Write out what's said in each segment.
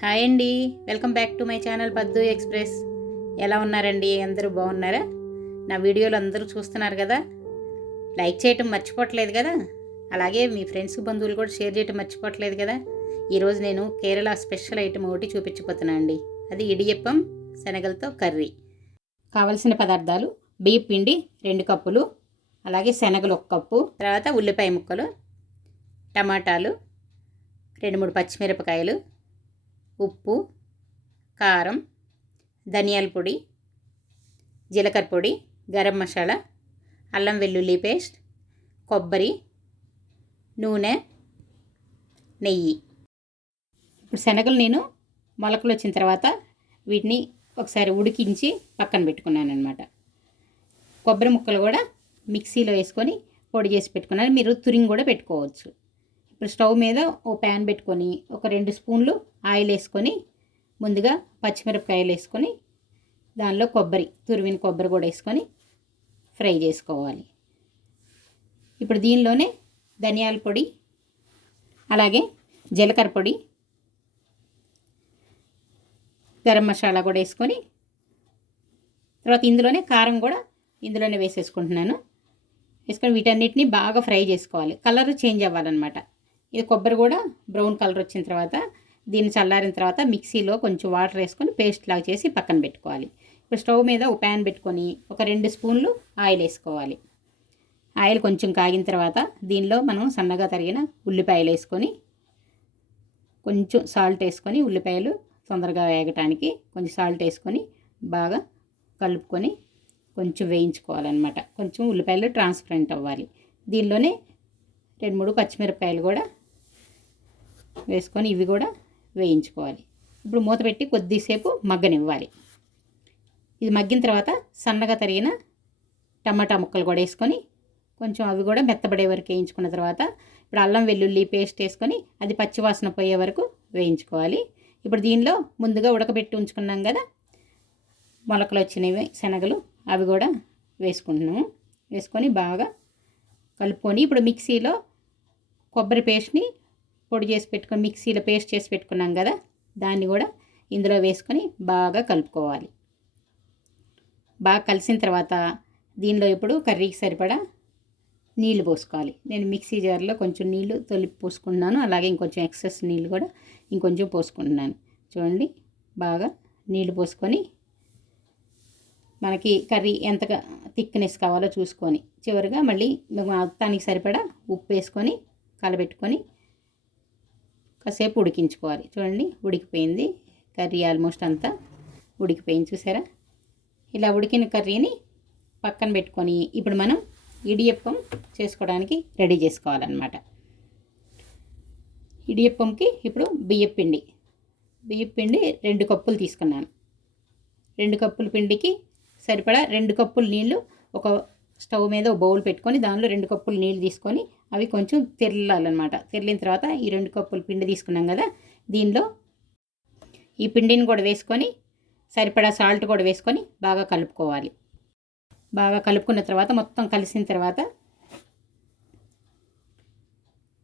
Hi అండి, welcome back to my channel పద్దు express. ఎలా ఉన్నారండి? అందరూ బాగున్నారా? నా వీడియోలు అందరూ చూస్తున్నారు కదా, లైక్ చేయటం మర్చిపోవట్లేదు కదా, అలాగే మీ ఫ్రెండ్స్ బంధువులు కూడా షేర్ చేయటం మర్చిపోవట్లేదు కదా. ఈరోజు నేను కేరళ స్పెషల్ ఐటమ్ ఒకటి చూపించిపోతున్నాను అండి. అది ఇడియప్పం శనగలతో కర్రీ. కావలసిన పదార్థాలు: బియ్యం పిండి 2 కప్పులు, అలాగే శనగలు 1 కప్పు, తర్వాత ఉల్లిపాయ ముక్కలు, టమాటాలు, 2-3 పచ్చిమిరపకాయలు, ఉప్పు, కారం, ధనియాల పొడి, జీలకర్ర పొడి, గరం మసాలా, అల్లం వెల్లుల్లి పేస్ట్, కొబ్బరి, నూనె, నెయ్యి. ఇప్పుడు శనగలు నేను మొలకలు వచ్చిన తర్వాత వీటిని ఒకసారి ఉడికించి పక్కన పెట్టుకున్నాను అనమాట. కొబ్బరి ముక్కలు కూడా మిక్సీలో వేసుకొని పొడి చేసి పెట్టుకున్నాను. మీరు తురిమి కూడా పెట్టుకోవచ్చు. ఇప్పుడు స్టవ్ మీద ఓ ప్యాన్ పెట్టుకొని ఒక 2 స్పూన్లు ఆయిల్ వేసుకొని ముందుగా పచ్చిమిరపకాయలు వేసుకొని దానిలో తురిమిన కొబ్బరి కూడా వేసుకొని ఫ్రై చేసుకోవాలి. ఇప్పుడు దీనిలోనే ధనియాల పొడి, అలాగే జీలకర్ర పొడి, గరం మసాలా కూడా వేసుకొని తర్వాత ఇందులోనే కారం కూడా ఇందులోనే వేసేసుకుంటున్నాను. వేసుకొని వీటన్నిటిని బాగా ఫ్రై చేసుకోవాలి. కలర్ చేంజ్ అవ్వాలన్నమాట. ఇది కొబ్బరి కూడా బ్రౌన్ కలర్ వచ్చిన తర్వాత దీన్ని చల్లారిన తర్వాత మిక్సీలో కొంచెం వాటర్ వేసుకొని పేస్ట్ లాగా చేసి పక్కన పెట్టుకోవాలి. ఇప్పుడు స్టవ్ మీద ఒక ప్యాన్ పెట్టుకొని ఒక 2 స్పూన్లు ఆయిల్ వేసుకోవాలి. ఆయిల్ కొంచెం కాగిన తర్వాత దీనిలో మనం సన్నగా తరిగిన ఉల్లిపాయలు వేసుకొని కొంచెం సాల్ట్ వేసుకొని, ఉల్లిపాయలు తొందరగా వేగటానికి కొంచెం సాల్ట్ వేసుకొని బాగా కలుపుకొని కొంచెం వేయించుకోవాలన్నమాట. కొంచెం ఉల్లిపాయలు ట్రాన్స్పరెంట్ అవ్వాలి. దీనిలోనే 2-3 పచ్చిమిరపకాయలు కూడా వేసుకొని ఇవి కూడా వేయించుకోవాలి. ఇప్పుడు మూత పెట్టి కొద్దిసేపు మగ్గనివ్వాలి. ఇది మగ్గిన తర్వాత సన్నగా తరిగిన టమాటా ముక్కలు కూడా వేసుకొని కొంచెం అవి కూడా మెత్తబడే వరకు వేయించుకున్న తర్వాత ఇప్పుడు అల్లం వెల్లుల్లి పేస్ట్ వేసుకొని అది పచ్చివాసన పోయే వరకు వేయించుకోవాలి. ఇప్పుడు దీనిలో ముందుగా ఉడకబెట్టి ఉంచుకున్నాం కదా మొలకలు వచ్చినవి శనగలు, అవి కూడా వేసుకుంటున్నాము. వేసుకొని బాగా కలుపుకొని ఇప్పుడు మిక్సీలో కొబ్బరి పేస్ట్ని పొడి చేసి పెట్టుకొని మిక్సీలో పేస్ట్ చేసి పెట్టుకున్నాం కదా దాన్ని కూడా ఇందులో వేసుకొని బాగా కలుపుకోవాలి. బాగా కలిసిన తర్వాత దీనిలో ఇప్పుడు కర్రీకి సరిపడా నీళ్లు పోసుకోవాలి. నేను మిక్సీ జార్లో కొంచెం నీళ్లు తొలిపి పోసుకుంటున్నాను. అలాగే ఇంకొంచెం ఎక్సెస్ నీళ్ళు కూడా ఇంకొంచెం పోసుకుంటున్నాను. చూడండి, బాగా నీళ్లు పోసుకొని మనకి కర్రీ ఎంత థిక్నెస్ కావాలో చూసుకొని చివరిగా మళ్ళీ మొత్తానికి సరిపడా ఉప్పు వేసుకొని కలబెట్టుకొని కాసేపు ఉడికించుకోవాలి. చూడండి, ఉడికిపోయింది కర్రీ, ఆల్మోస్ట్ అంతా ఉడికిపోయింది. చూసారా? ఇలా ఉడికిన కర్రీని పక్కన పెట్టుకొని ఇప్పుడు మనం ఇడియప్పం చేసుకోవడానికి రెడీ చేసుకోవాలన్నమాట. ఇడియప్పంకి ఇప్పుడు బియ్యపిండి 2 కప్పులు తీసుకున్నాను. 2 కప్పుల పిండికి సరిపడా 2 కప్పుల నీళ్ళు ఒక స్టవ్ మీద ఒక బౌల్ పెట్టుకొని దానిలో 2 కప్పులు నీళ్ళు తీసుకొని అవి కొంచెం తెరలాలన్నమాట. తెరిలిన తర్వాత ఈ 2 కప్పుల పిండి తీసుకున్నాం కదా దీనిలో ఈ పిండిని కూడా వేసుకొని సరిపడా సాల్ట్ కూడా వేసుకొని బాగా కలుపుకోవాలి. బాగా కలుపుకున్న తర్వాత మొత్తం కలిసిన తర్వాత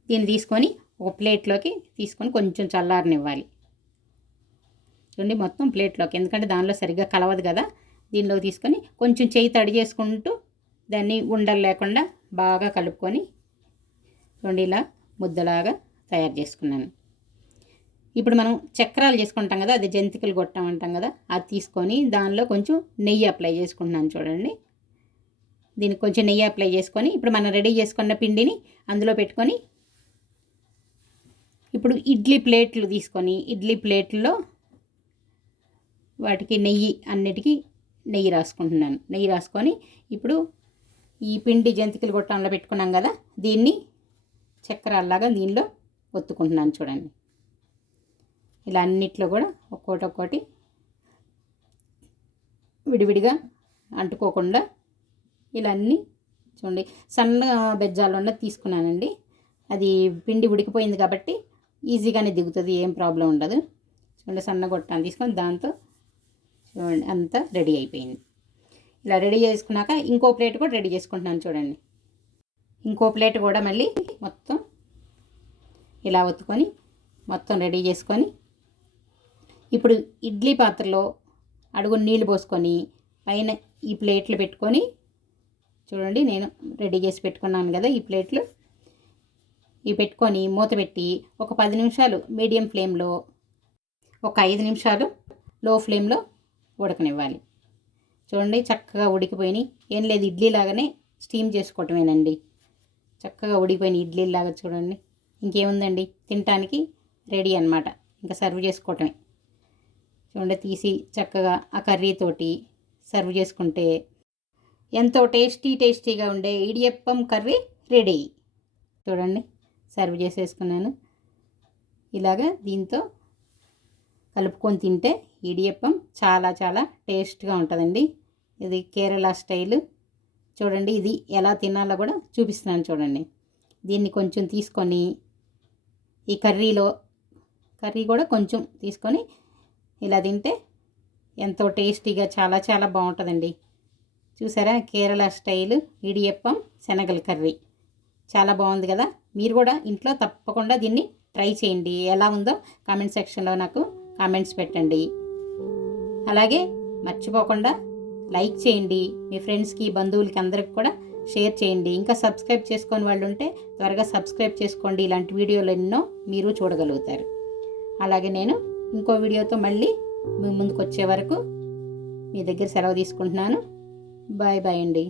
దీన్ని తీసుకొని ఒక ప్లేట్లోకి తీసుకొని కొంచెం చల్లారనివ్వాలి. చూడండి, మొత్తం ప్లేట్లోకి, ఎందుకంటే దానిలో సరిగ్గా కలవదు కదా, దీనిలోకి తీసుకొని కొంచెం చేయి తడి చేసుకుంటూ దాన్ని ఉండలు లేకుండా బాగా కలుపుకొని చూడండి ఇలా ముద్దలాగా తయారు చేసుకున్నాను. ఇప్పుడు మనం చక్రాలు చేసుకుంటాం కదా, అది జంతికలు గొట్టం అంటాం కదా, అది తీసుకొని దానిలో కొంచెం నెయ్యి అప్లై చేసుకుంటున్నాను. చూడండి, దీనికి కొంచెం నెయ్యి అప్లై చేసుకొని ఇప్పుడు మనం రెడీ చేసుకున్న పిండిని అందులో పెట్టుకొని ఇప్పుడు ఇడ్లీ ప్లేట్లు తీసుకొని ఇడ్లీ ప్లేట్లో వాటికి అన్నిటికీ నెయ్యి రాసుకుంటున్నాను. నెయ్యి రాసుకొని ఇప్పుడు ఈ పిండి జంతికలు గొట్టంలో పెట్టుకున్నాం కదా దీన్ని చక్రాల్లాగా దీనిలో ఒత్తుకుంటున్నాను. చూడండి, ఇలా అన్నిట్లో కూడా ఒక్కొక్కటి విడివిడిగా అంటుకోకుండా ఇలా అన్నీ చూడండి సన్న బెజ్జాలు తీసుకున్నానండి. అది పిండి ఉడికిపోయింది కాబట్టి ఈజీగానే దిగుతుంది, ఏం ప్రాబ్లం ఉండదు. చూడండి, సన్న గొట్టాన్ని తీసుకొని దాంతో చూడండి అంతా రెడీ అయిపోయింది. ఇలా రెడీ చేసుకున్నాక ఇంకో ప్లేట్ కూడా రెడీ చేసుకుంటున్నాను. చూడండి, ఇంకో ప్లేట్ కూడా మళ్ళీ మొత్తం ఇలా ఒత్తుకొని మొత్తం రెడీ చేసుకొని ఇప్పుడు ఇడ్లీ పాత్రలో అడుగు నీళ్ళు పోసుకొని పైన ఈ ప్లేట్లు పెట్టుకొని చూడండి, నేను రెడీ చేసి పెట్టుకున్నాను కదా ఈ ప్లేట్లు. ఇవి పెట్టుకొని మూత పెట్టి ఒక 10 నిమిషాలు మీడియం ఫ్లేమ్లో, ఒక 5 నిమిషాలు లో ఫ్లేమ్లో ఉడకనివ్వాలి. చూడండి చక్కగా ఉడికిపోయినాయి. ఏం లేదు, ఇడ్లీ లాగానే స్టీమ్ చేసుకోవటమేనండి. చక్కగా ఉడికిపోయిన ఇడ్లీలాగా చూడండి. ఇంకేముందండి, తినటానికి రెడీ అన్నమాట. ఇంకా సర్వ్ చేసుకోవటమే. చూడండి, తీసి చక్కగా ఆ కర్రీతోటి సర్వ్ చేసుకుంటే ఎంతో టేస్టీగా ఉండే ఇడియప్పం కర్రీ రెడీ. చూడండి, సర్వ్ చేసేసుకున్నాను. ఇలాగా దీంతో కలుపుకొని తింటే ఇడియప్పం చాలా చాలా టేస్ట్గా ఉంటుందండి. ఇది కేరళ స్టైలు. చూడండి, ఇది ఎలా తినాలో కూడా చూపిస్తున్నాను చూడండి. దీన్ని కొంచెం తీసుకొని ఈ కర్రీ కూడా కొంచెం తీసుకొని ఇలా తింటే ఎంతో టేస్టీగా చాలా చాలా బాగుంటుందండి. చూసారా, కేరళ స్టైలు ఇడియప్పం శనగల కర్రీ చాలా బాగుంది కదా. మీరు కూడా ఇంట్లో తప్పకుండా దీన్ని ట్రై చేయండి. ఎలా ఉందో కామెంట్ సెక్షన్లో నాకు కామెంట్స్ పెట్టండి. అలాగే మర్చిపోకుండా లైక్ చేయండి. మీ ఫ్రెండ్స్కి, బంధువులకి అందరికి కూడా షేర్ చేయండి. ఇంకా సబ్స్క్రైబ్ చేసుకొని వాళ్ళు ఉంటే త్వరగా సబ్స్క్రైబ్ చేసుకోండి. ఇలాంటి వీడియోలు ఎన్నో మీరు చూడగలుగుతారు. అలాగే నేను ఇంకో వీడియోతో మళ్ళీ మీ ముందుకు వచ్చే వరకు మీ దగ్గర సెలవు తీసుకుంటున్నాను. బాయ్ బాయ్ అండి.